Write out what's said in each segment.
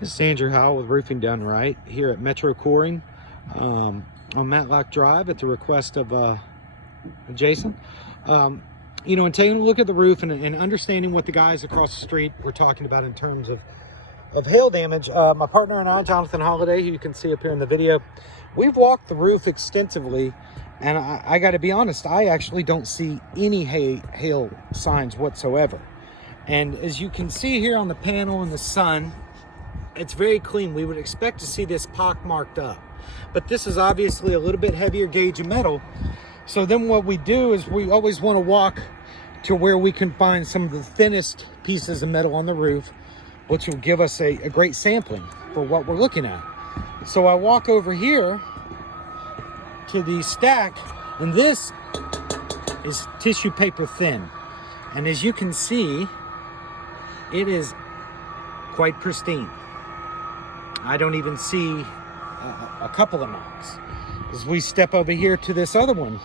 This is Andrew Howell with Roofing Done Right here at Metro Coring on Matlock Drive at the request of Jason. You know, and taking a look at the roof and understanding what the guys across the street were talking about in terms of hail damage. My partner and I, Jonathan Holiday, who you can see up here in the video, we've walked the roof extensively, and I got to be honest, I actually don't see any hail signs whatsoever. And as you can see here on the panel in the sun, it's very clean. We would expect to see this pock-marked up, but this is obviously a little bit heavier gauge of metal. So then what we do is we always want to walk to where we can find some of the thinnest pieces of metal on the roof, which will give us a great sampling for what we're looking at. So I walk over here to the stack, and this is tissue paper thin. And as you can see, it is quite pristine. I don't even see a couple of knocks. As we step over here to this other one,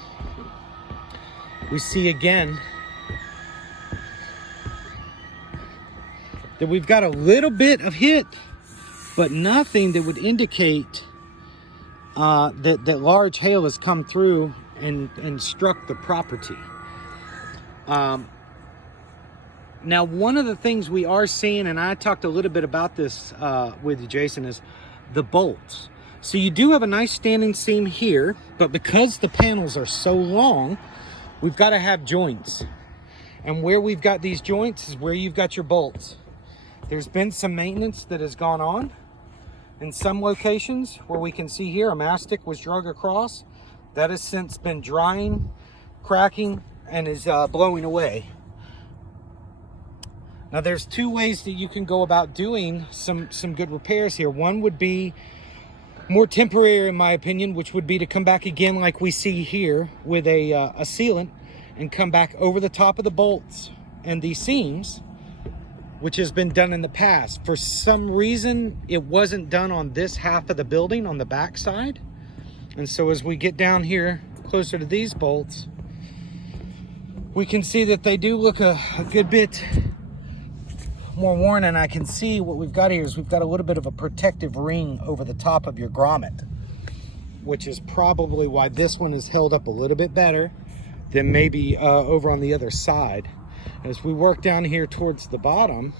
we see again that we've got a little bit of hit, but nothing that would indicate that large hail has come through and struck the property. Now, one of the things we are seeing, and I talked a little bit about this with Jason, is the bolts. So you do have a nice standing seam here, but because the panels are so long, we've got to have joints. And where we've got these joints is where you've got your bolts. There's been some maintenance that has gone on in some locations where we can see here a mastic was drug across. That has since been drying, cracking, and is blowing away. Now there's two ways that you can go about doing some good repairs here. One would be more temporary, in my opinion, which would be to come back again like we see here with a sealant and come back over the top of the bolts and the seams, which has been done in the past. For some reason, it wasn't done on this half of the building on the back side. And so as we get down here closer to these bolts, we can see that they do look a good bit more worn, and I can see what we've got here is we've got a little bit of a protective ring over the top of your grommet, which is probably why this one is held up a little bit better than maybe over on the other side. As we work down here towards the bottom,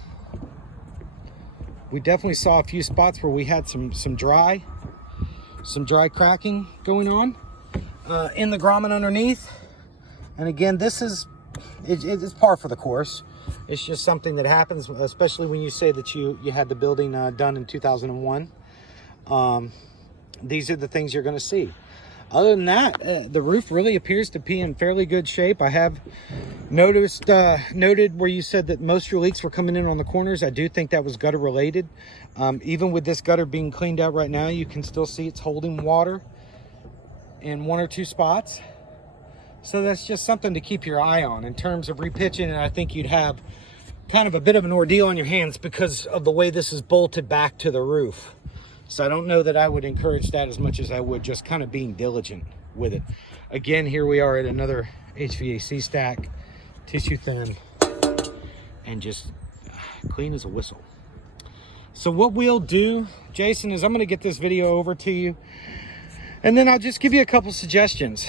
we definitely saw a few spots where we had some dry cracking going on in the grommet underneath. And again, this is it's par for the course. It's just something that happens, especially when you say that you had the building done in 2001. These are the things you're going to see. Other than that, the roof really appears to be in fairly good shape. I have noted where you said that most of your leaks were coming in on the corners. I do think that was gutter related. Even with this gutter being cleaned out right now, you can still see it's holding water in one or two spots. So that's just something to keep your eye on in terms of repitching. And I think you'd have kind of a bit of an ordeal on your hands because of the way this is bolted back to the roof. So I don't know that I would encourage that as much as I would just kind of being diligent with it. Again, here we are at another HVAC stack, tissue thin, and just clean as a whistle. So what we'll do, Jason, is I'm going to get this video over to you, and then I'll just give you a couple suggestions.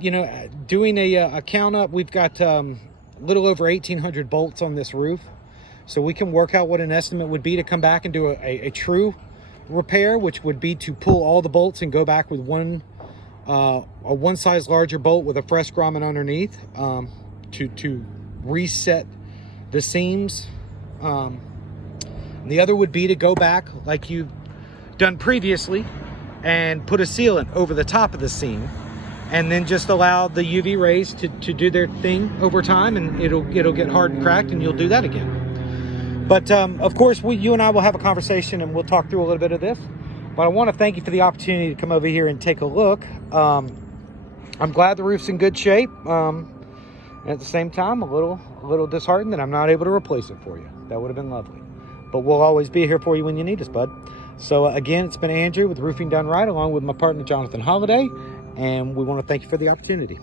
You know, doing a count up, we've got a little over 1,800 bolts on this roof. So we can work out what an estimate would be to come back and do a true repair, which would be to pull all the bolts and go back with a one size larger bolt with a fresh grommet underneath to reset the seams. The other would be to go back like you've done previously and put a sealant over the top of the seam, and then just allow the UV rays to do their thing over time, and it'll get hard and cracked, and you'll do that again. But of course, you and I will have a conversation, and we'll talk through a little bit of this. But I want to thank you for the opportunity to come over here and take a look. I'm glad the roof's in good shape. And at the same time, a little disheartened that I'm not able to replace it for you. That would have been lovely. But we'll always be here for you when you need us, bud. So again, it's been Andrew with Roofing Done Right, along with my partner Jonathan Holiday, and we want to thank you for the opportunity.